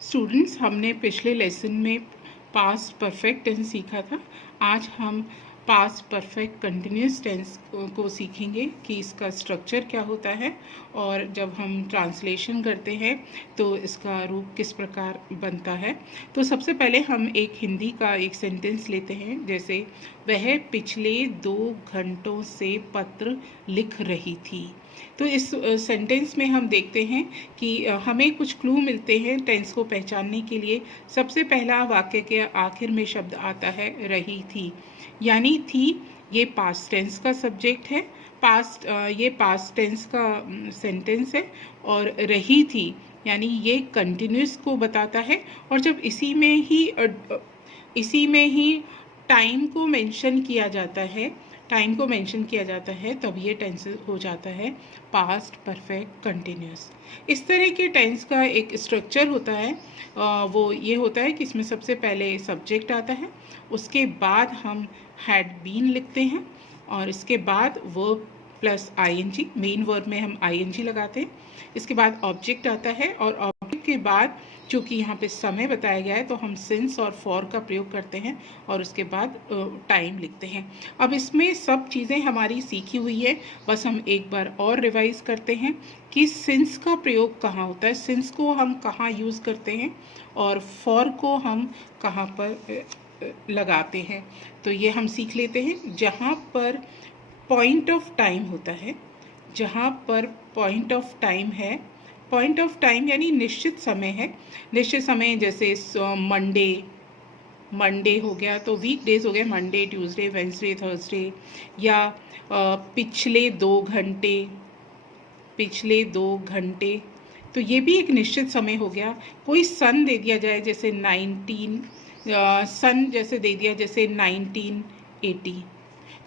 Students, हमने पिछले lesson में पास्ट परफेक्ट टेंस सीखा था। आज हम पास्ट परफेक्ट कंटिन्यूस टेंस को सीखेंगे कि इसका स्ट्रक्चर क्या होता है और जब हम ट्रांसलेशन करते हैं तो इसका रूप किस प्रकार बनता है। तो सबसे पहले हम एक हिंदी का एक सेंटेंस लेते हैं, जैसे वह पिछले 2 घंटों से पत्र लिख रही थी। तो इस सेंटेंस में हम देखते हैं कि हमें कुछ क्लू मिलते हैं टेंस को पहचानने के लिए। सबसे पहला वाक्य के आखिर में शब्द आता है रही थी, यानी थी ये पास्ट टेंस का सब्जेक्ट है, ये पास्ट टेंस का सेंटेंस है। और रही थी यानी ये कंटिन्यूस को बताता है। और जब इसी में ही टाइम को मेंशन किया जाता है तब ये टेंस हो जाता है पास्ट परफेक्ट कंटिन्यूस। इस तरह के टेंस का एक स्ट्रक्चर होता है, वो ये होता है कि इसमें सबसे पहले सब्जेक्ट आता है, उसके बाद हम हैड बीन लिखते हैं और इसके बाद verb plus ING, main verb में हम आईएनजी लगाते हैं। इसके बाद ऑब्जेक्ट आता है और ऑब्जेक्ट के बाद चूँकि यहाँ पे समय बताया गया है तो हम सिंस और फॉर का प्रयोग करते हैं और उसके बाद टाइम लिखते हैं। अब इसमें सब चीज़ें हमारी सीखी हुई है, बस हम एक बार और रिवाइज करते हैं कि सिंस का प्रयोग कहाँ होता है, सिंस को हम कहाँ यूज़ करते हैं और फॉर को हम कहाँ पर लगाते हैं। तो ये हम सीख लेते हैं। जहाँ पर पॉइंट ऑफ टाइम होता है, जहाँ पर पॉइंट ऑफ टाइम है, पॉइंट ऑफ टाइम यानी निश्चित समय है, निश्चित समय जैसे मंडे हो गया तो वीक डेज हो गया, मंडे, ट्यूसडे, वेंसडे, थर्सडे, या पिछले 2 घंटे, तो ये भी एक निश्चित समय हो गया। कोई सन दे दिया जाए जैसे 1980,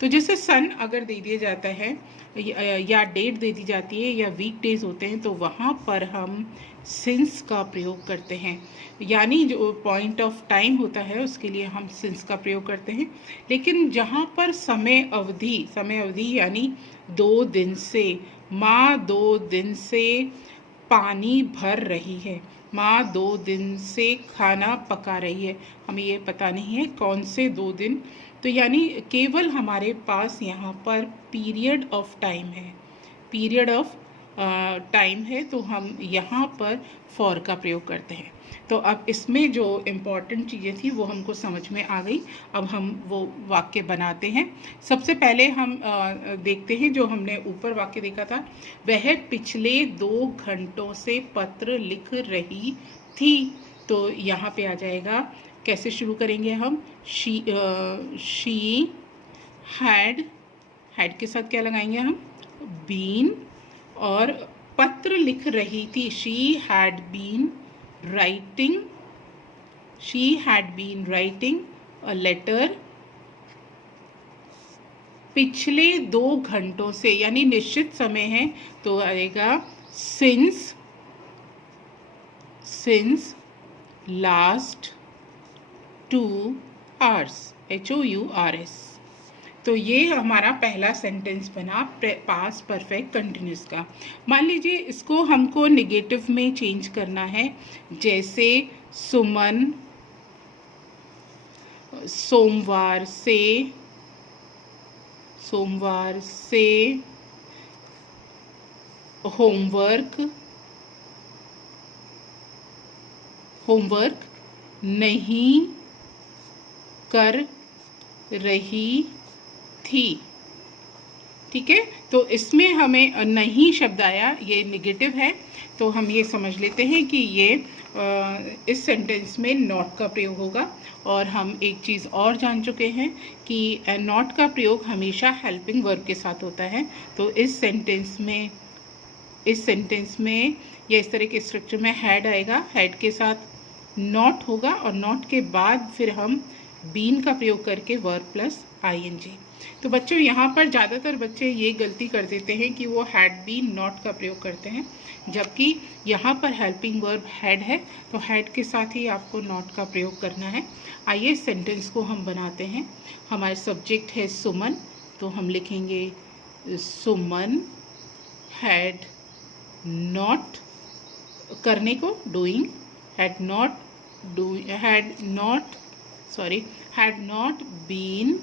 तो जैसे सन अगर दे दिया जाता है या डेट दे दी जाती है या वीक डेज होते हैं तो वहाँ पर हम सिंस का प्रयोग करते हैं, यानी जो पॉइंट ऑफ टाइम होता है उसके लिए हम सिंस का प्रयोग करते हैं। लेकिन जहाँ पर समय अवधि यानी 2 दिन से, माँ 2 दिन से पानी भर रही है, माँ 2 दिन से खाना पका रही है, हमें ये पता नहीं है कौन से 2 दिन, तो यानी केवल हमारे पास यहाँ पर पीरियड ऑफ टाइम है तो हम यहाँ पर फॉर का प्रयोग करते हैं। तो अब इसमें जो इम्पॉर्टेंट चीज़ें थी वो हमको समझ में आ गई। अब हम वो वाक्य बनाते हैं। सबसे पहले हम देखते हैं जो हमने ऊपर वाक्य देखा था, वह पिछले 2 घंटों से पत्र लिख रही थी। तो यहाँ पे आ जाएगा, कैसे शुरू करेंगे हम, शी हैड के साथ क्या लगाएंगे हम, बीन, और पत्र लिख रही थी, she had been writing a letter. पिछले 2 घंटों से यानी निश्चित समय है तो आएगा सिंस लास्ट 2 hours, HOURS। तो ये हमारा पहला सेंटेंस बना पास्ट परफेक्ट कंटिन्यूस का। मान लीजिए इसको हमको नेगेटिव में चेंज करना है, जैसे सुमन सोमवार से होमवर्क नहीं कर रही थी। ठीक है, तो इसमें हमें नहीं शब्द आया, ये नेगेटिव है, तो हम ये समझ लेते हैं कि ये इस सेंटेंस में नॉट का प्रयोग होगा। और हम एक चीज़ और जान चुके हैं कि नॉट का प्रयोग हमेशा हेल्पिंग वर्ब के साथ होता है। तो इस सेंटेंस में या इस तरह के स्ट्रक्चर में हैड आएगा, हैड के साथ नॉट होगा और नॉट के बाद फिर हम बीन का प्रयोग करके वर्ब प्लस आईएनजी। तो बच्चों यहाँ पर ज़्यादातर बच्चे ये गलती कर देते हैं कि वो हैड बीन नॉट का प्रयोग करते हैं, जबकि यहाँ पर हेल्पिंग वर्ब हैड है तो हैड के साथ ही आपको नॉट का प्रयोग करना है। आइए सेंटेंस को हम बनाते हैं। हमारे सब्जेक्ट है सुमन, तो हम लिखेंगे सुमन हैड नॉट, करने को doing, had not been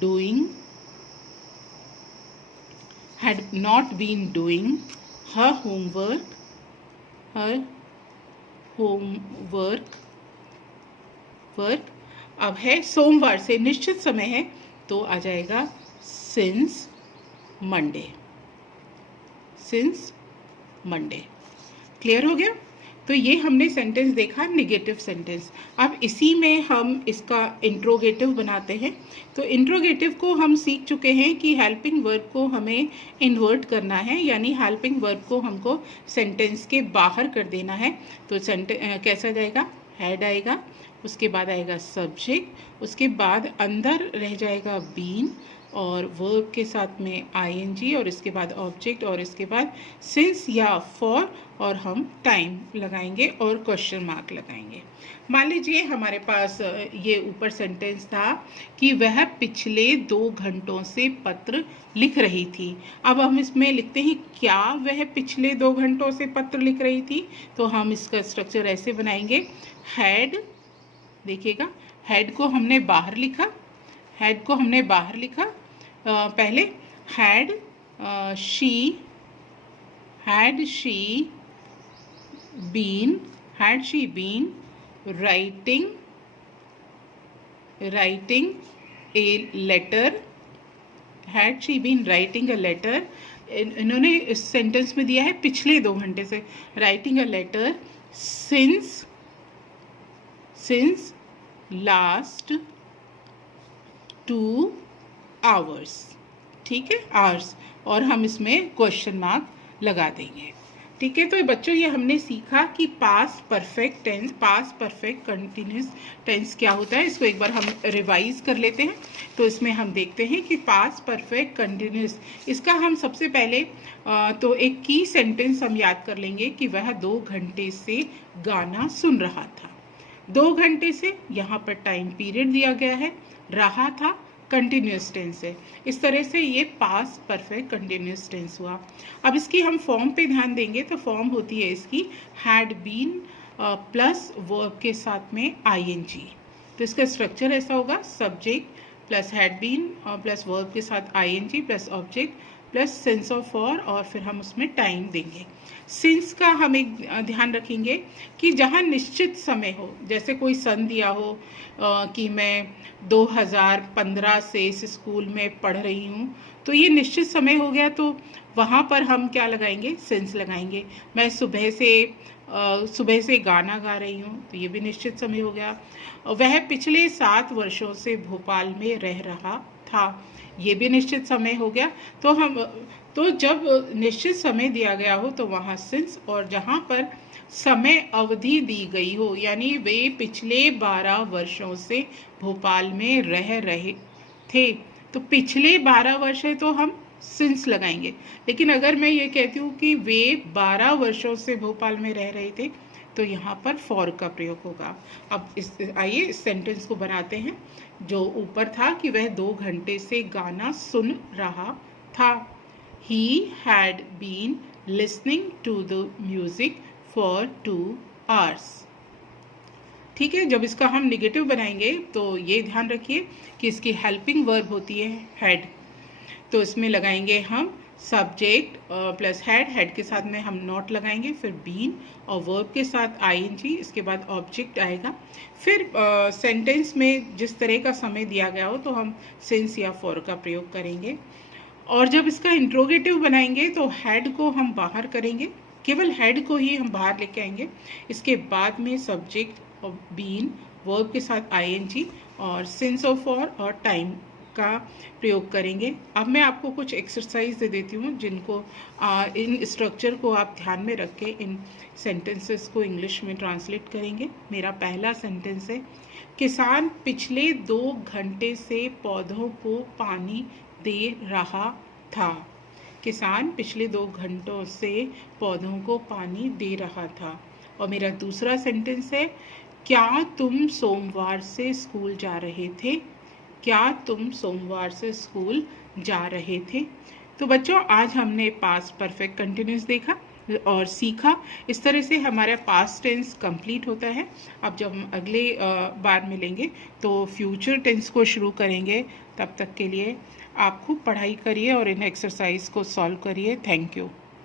doing her homework अब है सोमवार से, निश्चित समय है तो आ जाएगा since Monday। क्लियर हो गया? तो ये हमने सेंटेंस देखा नेगेटिव सेंटेंस। अब इसी में हम इसका इंट्रोगेटिव बनाते हैं। तो इंट्रोगेटिव को हम सीख चुके हैं कि हेल्पिंग वर्ब को हमें इन्वर्ट करना है, यानी हेल्पिंग वर्ब को हमको सेंटेंस के बाहर कर देना है। तो कैसा जाएगा? हैड आएगा, उसके बाद आएगा सब्जेक्ट, उसके बाद अंदर रह जाएगा बीन और वर्ब के साथ में आईएनजी और इसके बाद ऑब्जेक्ट और इसके बाद सिंस या फॉर और हम टाइम लगाएंगे और क्वेश्चन मार्क लगाएंगे। मान लीजिए हमारे पास ये ऊपर सेंटेंस था कि वह पिछले 2 घंटों से पत्र लिख रही थी। अब हम इसमें लिखते हैं क्या वह पिछले 2 घंटों से पत्र लिख रही थी। तो हम इसका स्ट्रक्चर ऐसे बनाएंगे, हैड, देखिएगा हैड को हमने बाहर लिखा, पहले had she been writing a letter, had she been writing a letter. इन्होंने इस सेंटेंस में दिया है पिछले 2 घंटे से, writing a letter since last 2 hours. ठीक है, आवर्स, और हम इसमें क्वेश्चन मार्क लगा देंगे। ठीक है, तो बच्चों ये हमने सीखा कि past perfect tense, past perfect continuous tense क्या होता है। इसको एक बार हम रिवाइज कर लेते हैं। तो इसमें हम देखते हैं कि पास्ट परफेक्ट कंटिन्यूस, इसका हम सबसे पहले तो एक की सेंटेंस हम याद कर लेंगे कि वह 2 घंटे से गाना सुन रहा था। 2 घंटे से यहाँ पर टाइम पीरियड दिया गया है, रहा था कंटिन्यूस टेंस है। इस तरह से ये पास्ट परफेक्ट कंटिन्यूस टेंस हुआ। अब इसकी हम फॉर्म पे ध्यान देंगे तो फॉर्म होती है इसकी हैड बीन प्लस वर्ब के साथ में आईएनजी। तो इसका स्ट्रक्चर ऐसा होगा, subject plus had been plus verb के साथ ING plus object plus sense of for और फिर हम उसमें टाइम देंगे। सिंस का हम एक ध्यान रखेंगे कि जहाँ निश्चित समय हो, जैसे कोई सन दिया हो कि मैं 2015 से इस स्कूल में पढ़ रही हूँ, तो ये निश्चित समय हो गया, तो वहाँ पर हम क्या लगाएंगे? सिंस लगाएंगे। मैं सुबह से गाना गा रही हूँ, तो ये भी निश्चित समय हो गया। वह पिछले 7 वर्षों से भोपाल में रह रहा था, ये भी निश्चित समय हो गया। तो जब निश्चित समय दिया गया हो तो वहाँ सिंस, और जहाँ पर समय अवधि दी गई हो, यानी वे पिछले 12 वर्षों से भोपाल में रह रहे थे, तो पिछले 12 वर्ष है तो हम सिंस लगाएंगे। लेकिन अगर मैं ये कहती हूँ कि वे 12 वर्षों से भोपाल में रह रहे थे, तो यहाँ पर फॉर का प्रयोग होगा। अब आइए इस सेंटेंस को बनाते हैं। जो ऊपर था कि वह 2 घंटे से गाना सुन रहा था, He had been listening to the music for 2 hours। ठीक है, जब इसका हम नेगेटिव बनाएंगे तो ये ध्यान रखिए कि इसकी हेल्पिंग वर्ब होती है हैड। तो इसमें लगाएंगे हम सब्जेक्ट प्लस हैड के साथ में हम नॉट लगाएंगे, फिर बीन और वर्ब के साथ आईएनजी, इसके बाद ऑब्जेक्ट आएगा। फिर सेंटेंस में जिस तरह का समय दिया गया हो तो हम सिंस या फॉर का प्रयोग करेंगे। और जब इसका इंट्रोगेटिव बनाएंगे तो हैड को हम बाहर करेंगे, केवल हैड को ही हम बाहर लेके आएंगे। इसके बाद में सब्जेक्ट और बीन, वर्ब के साथ आईएनजी और सिंस ऑफ फॉर और टाइम का प्रयोग करेंगे। अब मैं आपको कुछ एक्सरसाइज दे देती हूँ जिनको इन स्ट्रक्चर को आप ध्यान में रख के इन सेंटेंसेस को इंग्लिश में ट्रांसलेट करेंगे। मेरा पहला सेंटेंस है, किसान पिछले 2 घंटे से पौधों को पानी दे रहा था। किसान पिछले 2 घंटों से पौधों को पानी दे रहा था। और मेरा दूसरा सेंटेंस है, क्या तुम सोमवार से स्कूल जा रहे थे? क्या तुम सोमवार से स्कूल जा रहे थे? तो बच्चों आज हमने पास्ट परफेक्ट कंटिन्यूस देखा। और सीखा। इस तरह से हमारा पास्ट टेंस कंप्लीट होता है। अब जब हम अगले बार मिलेंगे तो फ्यूचर टेंस को शुरू करेंगे। तब तक के लिए आप खूब पढ़ाई करिए और इन एक्सरसाइज को सॉल्व करिए। Thank you.